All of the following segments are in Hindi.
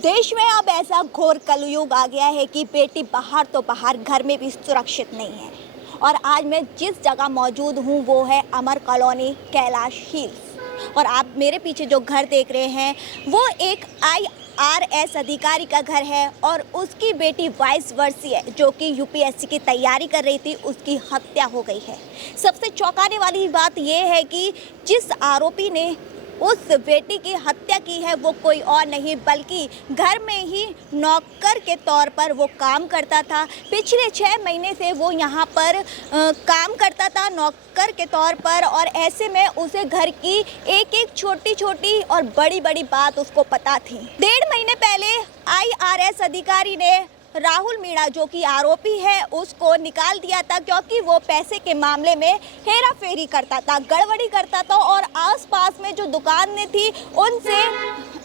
देश में अब ऐसा घोर कलयुग आ गया है कि बेटी बाहर तो बाहर, घर में भी सुरक्षित नहीं है। और आज मैं जिस जगह मौजूद हूँ वो है अमर कॉलोनी, कैलाश हिल्स। और आप मेरे पीछे जो घर देख रहे हैं वो एक IRS अधिकारी का घर है और उसकी बेटी 22 वर्षीय जो कि UPSC की तैयारी कर रही थी, उसकी हत्या हो गई है। सबसे चौंकाने वाली बात यह है कि जिस आरोपी ने उस बेटी की हत्या की है वो कोई और नहीं बल्कि घर में ही नौकर के तौर पर वो काम करता था। पिछले 6 महीने से वो यहाँ पर काम करता था नौकर के तौर पर, और ऐसे में उसे घर की एक एक छोटी छोटी और बड़ी बड़ी बात उसको पता थी। 1.5 महीने पहले IRS अधिकारी ने राहुल मीणा जो कि आरोपी है उसको निकाल दिया था, क्योंकि वो पैसे के मामले में हेरा फेरी करता था, गड़बड़ी करता था और आसपास में जो दुकानें थी उनसे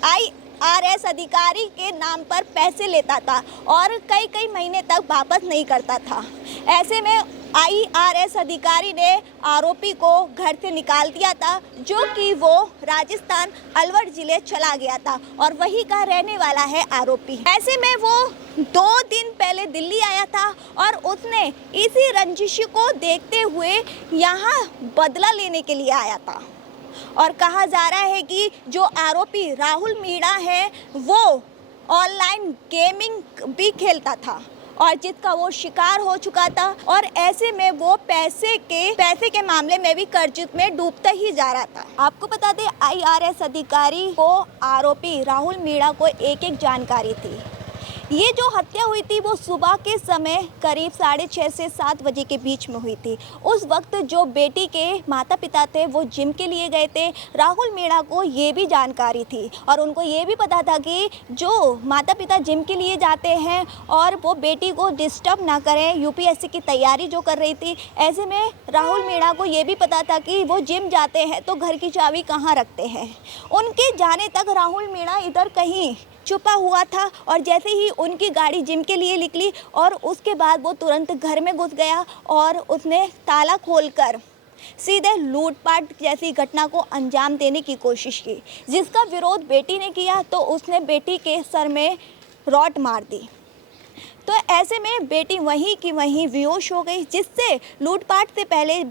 IRS अधिकारी के नाम पर पैसे लेता था और कई कई महीने तक वापस नहीं करता था। ऐसे में IRS अधिकारी ने आरोपी को घर से निकाल दिया था, जो कि वो राजस्थान अलवर जिले चला गया था और वहीं का रहने वाला है आरोपी। ऐसे में वो 2 दिन पहले दिल्ली आया था और उसने इसी रंजिश को देखते हुए यहाँ बदला लेने के लिए आया था। और कहा जा रहा है कि जो आरोपी राहुल मीणा है वो ऑनलाइन गेमिंग भी खेलता था और जिसका वो शिकार हो चुका था, और ऐसे में वो पैसे के मामले में भी कर्ज में डूबता ही जा रहा था। आपको बता दें IRS अधिकारी को आरोपी राहुल मीणा को एक जानकारी थी। ये जो हत्या हुई थी वो सुबह के समय करीब 6:30 से 7 बजे के बीच में हुई थी। उस वक्त जो बेटी के माता पिता थे वो जिम के लिए गए थे। राहुल मीणा को ये भी जानकारी थी और उनको ये भी पता था कि जो माता पिता जिम के लिए जाते हैं और वो बेटी को डिस्टर्ब ना करें, UPSC की तैयारी जो कर रही थी। ऐसे में राहुल मीणा को ये भी पता था कि वो जिम जाते हैं तो घर की चाबी कहाँ रखते हैं। उनके जाने तक राहुल मीणा इधर कहीं छुपा हुआ था और जैसे ही उनकी गाड़ी जिम के लिए निकली और उसके बाद वो तुरंत घर में घुस गया और उसने ताला खोलकर सीधे लूटपाट जैसी घटना को अंजाम देने की कोशिश की, जिसका विरोध बेटी ने किया तो उसने बेटी के सर में रॉड मार दी। तो ऐसे में बेटी वहीं की वहीं बेहोश हो गई, जिससे लूटपाट से पहले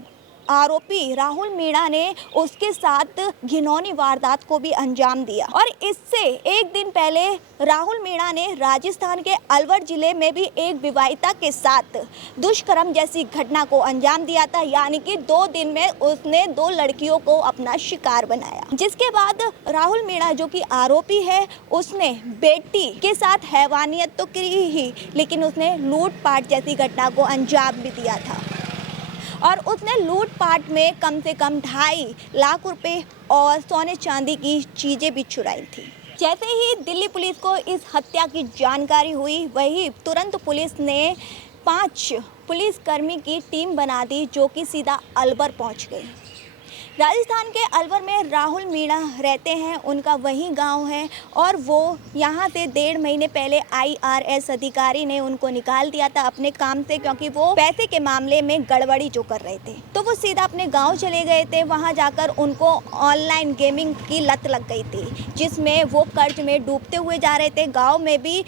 आरोपी राहुल मीणा ने उसके साथ घिनौनी वारदात को भी अंजाम दिया। और इससे एक दिन पहले राहुल मीणा ने राजस्थान के अलवर जिले में भी एक विवाहिता के साथ दुष्कर्म जैसी घटना को अंजाम दिया था, यानी कि 2 दिन में उसने 2 लड़कियों को अपना शिकार बनाया। जिसके बाद राहुल मीणा जो कि आरोपी है उसने बेटी के साथ हैवानियत तो की ही, लेकिन उसने लूटपाट जैसी घटना को अंजाम भी दिया था और उसने लूटपाट में कम से कम 2.5 लाख रुपए और सोने चांदी की चीज़ें भी चुराई थी। जैसे ही दिल्ली पुलिस को इस हत्या की जानकारी हुई, वही तुरंत पुलिस ने 5 पुलिसकर्मी की टीम बना दी जो कि सीधा अलवर पहुंच गई। राजस्थान के अलवर में राहुल मीणा रहते हैं, उनका वही गांव है और वो यहाँ से 1.5 महीने पहले IRS अधिकारी ने उनको निकाल दिया था अपने काम से, क्योंकि वो पैसे के मामले में गड़बड़ी जो कर रहे थे। तो वो सीधा अपने गांव चले गए थे। वहाँ जाकर उनको ऑनलाइन गेमिंग की लत लग गई थी, जिसमें वो कर्ज में डूबते हुए जा रहे थे। गाँव में भी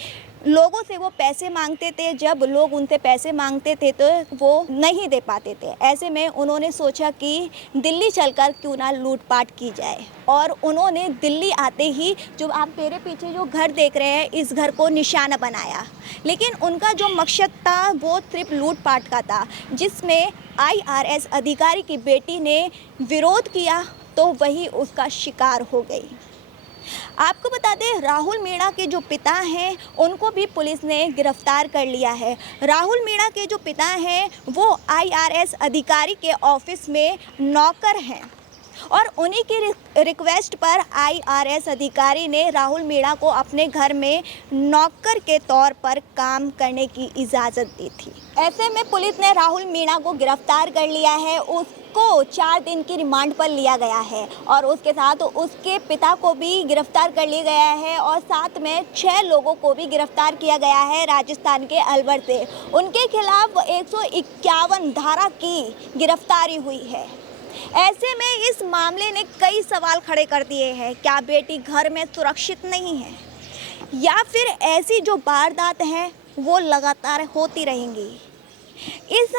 लोगों से वो पैसे मांगते थे, जब लोग उनसे पैसे मांगते थे तो वो नहीं दे पाते थे। ऐसे में उन्होंने सोचा कि दिल्ली चलकर क्यों ना लूटपाट की जाए, और उन्होंने दिल्ली आते ही जो आप मेरे पीछे जो घर देख रहे हैं इस घर को निशाना बनाया। लेकिन उनका जो मकसद था वो सिर्फ लूटपाट का था, जिसमें IRS अधिकारी की बेटी ने विरोध किया तो वही उसका शिकार हो गई। आपको बता दें राहुल मीणा के जो पिता हैं उनको भी पुलिस ने गिरफ्तार कर लिया है। राहुल मीणा के जो पिता हैं वो IRS अधिकारी के ऑफिस में नौकर हैं और उन्हीं की रिक्वेस्ट पर IRS अधिकारी ने राहुल मीणा को अपने घर में नौकर के तौर पर काम करने की इजाज़त दी थी। ऐसे में पुलिस ने राहुल मीणा को गिरफ्तार कर लिया है। उसको 4 दिन की रिमांड पर लिया गया है और उसके साथ उसके पिता को भी गिरफ्तार कर लिया गया है और साथ में 6 लोगों को भी गिरफ्तार किया गया है राजस्थान के अलवर से। उनके खिलाफ 151 धारा की गिरफ्तारी हुई है। ऐसे में इस मामले ने कई सवाल खड़े कर दिए हैं। क्या बेटी घर में सुरक्षित नहीं है? या फिर ऐसी जो वारदात हैं वो लगातार होती रहेंगी। इस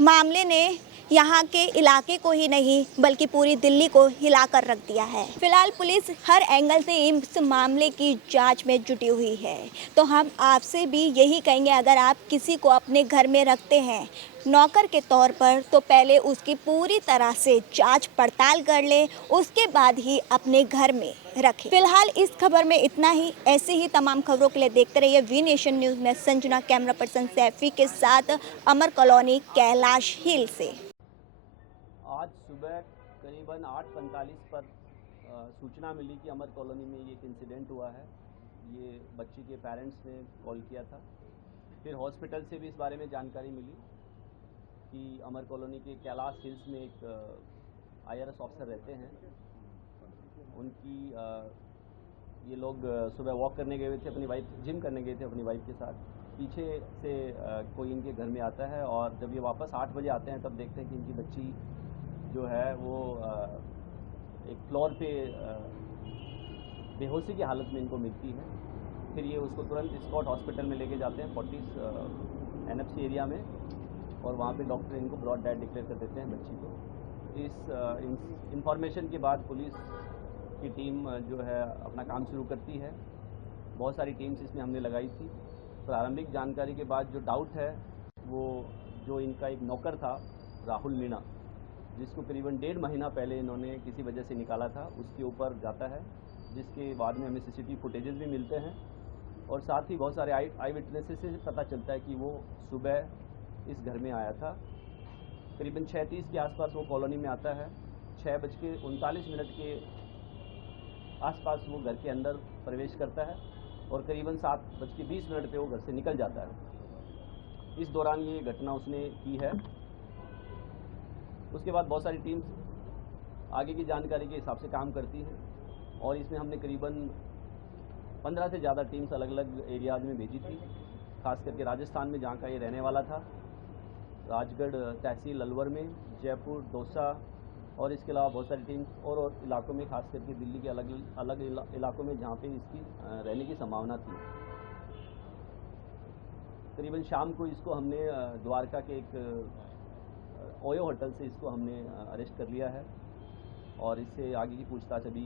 मामले ने यहाँ के इलाके को ही नहीं बल्कि पूरी दिल्ली को हिला कर रख दिया है। फिलहाल पुलिस हर एंगल से इस मामले की जांच में जुटी हुई है। तो हम आपसे भी यही कहेंगे, अगर आप किसी को अपने घर में रखते हैं नौकर के तौर पर, तो पहले उसकी पूरी तरह से जांच पड़ताल कर ले, उसके बाद ही अपने घर में रखें। फिलहाल इस खबर में इतना ही। ऐसे ही तमाम खबरों के लिए देखते रहिए वी नेशन न्यूज़ में संजना, कैमरा पर्सन सैफी के साथ अमर कॉलोनी कैलाश हिल से। आज सुबह करीबन 8:45 पर सूचना मिली कि अमर कॉलोनी में ये एक इंसिडेंट हुआ है। ये बच्ची के पेरेंट्स ने कॉल किया था। फिर हॉस्पिटल से भी इस बारे में जानकारी मिली कि अमर कॉलोनी के कैलाश हिल्स में एक IRS ऑफिसर रहते हैं। उनकी ये लोग सुबह वॉक करने गए हुए थे, अपनी वाइफ जिम करने गए थे अपनी वाइफ के साथ। पीछे से कोई इनके घर में आता है और जब ये वापस 8 बजे आते हैं तब देखते हैं कि इनकी बच्ची जो है वो एक फ्लोर पे बेहोशी की हालत में इनको मिलती है। फिर ये उसको तुरंत स्कॉट हॉस्पिटल में लेके जाते हैं फोर्टिस NFC एरिया में, और वहाँ पे डॉक्टर इनको ब्रॉड डेड डिक्लेयर कर देते हैं बच्ची को। इस इंफॉर्मेशन के बाद पुलिस की टीम जो है अपना काम शुरू करती है। बहुत सारी टीम्स इसमें हमने लगाई थी। प्रारंभिक जानकारी के बाद जो डाउट है वो जो इनका एक नौकर था राहुल मीणा, जिसको करीबन 1.5 महीना पहले इन्होंने किसी वजह से निकाला था, उसके ऊपर जाता है, जिसके बाद में हमें CCTV फुटेजेस भी मिलते हैं। और साथ ही बहुत सारे आई विटनेसेस से पता चलता है कि वो सुबह इस घर में आया था। करीबन 6:30 के आसपास वो कॉलोनी में आता है। 6:39 के आसपास वो घर के अंदर प्रवेश करता है और करीबन 7:20 पे वो घर से निकल जाता है। इस दौरान ये घटना उसने की है। उसके बाद बहुत सारी टीम्स आगे की जानकारी के हिसाब से काम करती हैं और इसमें हमने करीबन 15 से ज़्यादा टीम्स अलग अलग एरियाज़ में भेजी थी, खास करके राजस्थान में जहाँ का ये रहने वाला था, राजगढ़ तहसील अलवर में, जयपुर, दौसा, और इसके अलावा बहुत सारी टीम्स और इलाकों में, खास करके दिल्ली के अलग अलग इलाकों में जहाँ पे इसकी रहने की संभावना थी। करीबन शाम को इसको हमने द्वारका के एक ओयो होटल से इसको हमने अरेस्ट कर लिया है और इससे आगे की पूछताछ अभी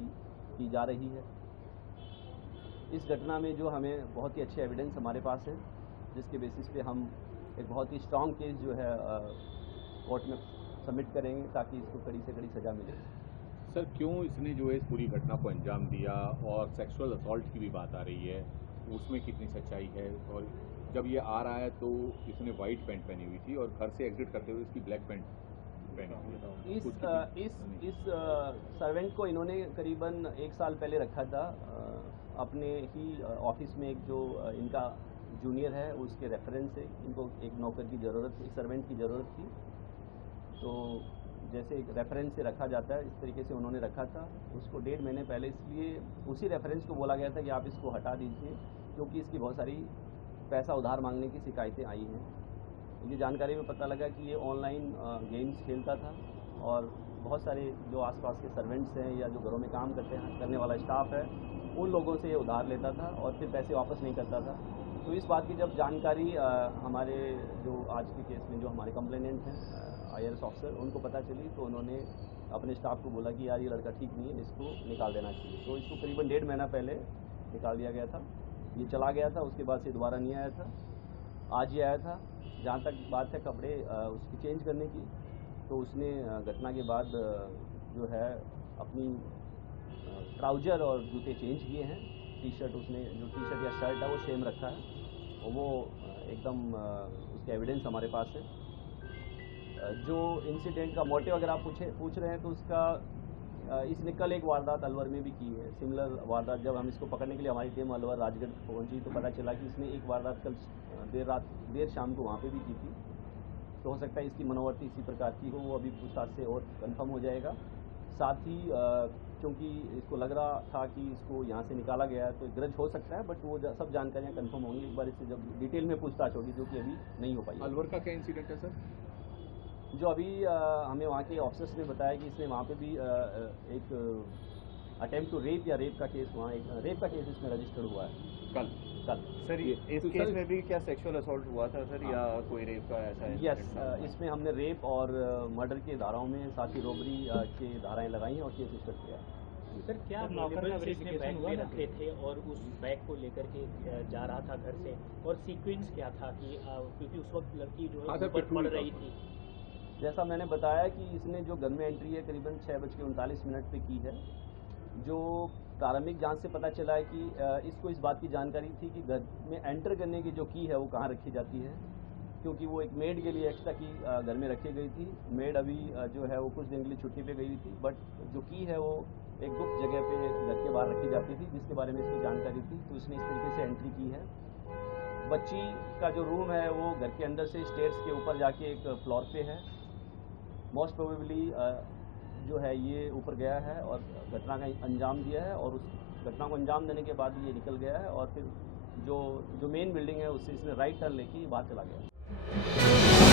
की जा रही है। इस घटना में जो हमें बहुत ही अच्छे एविडेंस हमारे पास है, जिसके बेसिस पे हम एक बहुत ही स्ट्रॉन्ग केस जो है कोर्ट में सबमिट करेंगे ताकि इसको कड़ी से कड़ी सज़ा मिले। सर, क्यों इसने जो है इस पूरी घटना को अंजाम दिया, और सेक्सुअल असॉल्ट की भी बात आ रही है, उसमें कितनी सच्चाई है? और जब ये आ रहा है तो इसने वाइट पैंट पहनी हुई थी और घर से एग्जिट करते हुए इसकी ब्लैक पैंट पहनी हुई थी। इस सर्वेंट को इन्होंने करीबन 1 साल पहले रखा था अपने ही ऑफिस में। एक जो इनका जूनियर है उसके रेफरेंस से इनको एक नौकर की ज़रूरत, एक सर्वेंट की ज़रूरत थी, तो जैसे एक रेफरेंस से रखा जाता है इस तरीके से उन्होंने रखा था उसको 1.5 महीने पहले। इसलिए उसी रेफरेंस को बोला गया था कि आप इसको हटा दीजिए, क्योंकि इसकी बहुत सारी पैसा उधार मांगने की शिकायतें आई हैं। मुझे जानकारी में पता लगा कि ये ऑनलाइन गेम्स खेलता था और बहुत सारे जो आसपास के सर्वेंट्स हैं या जो घरों में काम करने वाला स्टाफ है उन लोगों से ये उधार लेता था और फिर पैसे वापस नहीं करता था। तो इस बात की जब जानकारी हमारे जो आज के केस में जो हमारे कंप्लेनेंट हैं IRS ऑफिसर, उनको पता चली तो उन्होंने अपने स्टाफ को बोला कि यार ये लड़का ठीक नहीं है, इसको निकाल देना चाहिए। तो इसको करीबन 1.5 महीना पहले निकाल दिया गया था। ये चला गया था, उसके बाद से दोबारा नहीं आया था। आज ही आया था। जहाँ तक बात है कपड़े उसकी चेंज करने की, तो उसने घटना के बाद जो है अपनी ट्राउज़र और जूते चेंज किए हैं। टी-शर्ट उसने, जो टी-शर्ट या शर्ट है वो सेम रखा है और वो एकदम उसके एविडेंस हमारे पास है। जो इंसिडेंट का मोटिव अगर आप पूछ रहे हैं तो उसका इसने कल एक वारदात अलवर में भी की है, सिमिलर वारदात। जब हम इसको पकड़ने के लिए हमारी टीम अलवर राजगढ़ पहुंची तो पता चला कि इसने एक वारदात कल देर शाम को वहाँ पे भी की थी। तो हो सकता है इसकी मनोवर्ती इसी प्रकार की हो, वो अभी पूछताछ से और कंफर्म हो जाएगा। साथ ही क्योंकि इसको लग रहा था कि इसको यहाँ से निकाला गया है तो ग्रज हो सकता है, बट वो सब जानकारियाँ कंफर्म होंगी एक बार इससे जब डिटेल में पूछताछ होगी, जो कि अभी नहीं हो पाई। अलवर का क्या इंसिडेंट है सर? जो अभी हमें वहाँ के ऑफिसर्स ने बताया कि इसने वहाँ पे भी एक अटेम्प्ट टू रेप या रेप का केस वहाँ रेप का केस इसमें रजिस्टर्ड हुआ है कल कल। सर इस तो केस सर- में भी क्या सेक्सुअल असॉल्ट हुआ था सर या कोई रेप का ऐसा यस incident था? इसमें हमने रेप और मर्डर के धाराओं में साथ ही रॉबरी के धाराएं लगाई हैं और केस रजिस्टर किया है। सर क्या नौकर का उसने बैग वेरिफिकेशन में हुआ ना? रखे थे और उस बैग को लेकर के जा रहा था घर से, और सीक्वेंस क्या था कि क्योंकि उस वक्त लड़की जो हाँ है सर, ऊपर पेट्रोल पड़ था रही उसमें। थी। जैसा मैंने बताया कि इसने जो गन में एंट्री है करीबन 6:39 पे की है। जो प्रारंभिक जांच से पता चला है कि इसको इस बात की जानकारी थी कि घर में एंटर करने की जो की है वो कहाँ रखी जाती है, क्योंकि वो एक मेड के लिए एक्स्ट्रा की घर में रखी गई थी। मेड अभी जो है वो कुछ दिन के लिए छुट्टी पे गई हुई थी, बट जो की है वो एक गुप्त जगह पे घर के बाहर रखी जाती थी, जिसके बारे में इसको जानकारी थी, तो इसने इस तरीके से एंट्री की है। बच्ची का जो रूम है वो घर के अंदर से स्टेयर्स के ऊपर जाके एक फ्लोर पे है। मोस्ट प्रोबेबली जो है ये ऊपर गया है और घटना का अंजाम दिया है, और उस घटना को अंजाम देने के बाद ये निकल गया है और फिर जो मेन बिल्डिंग है उससे इसने राइट टर्न लेके बाहर चला गया।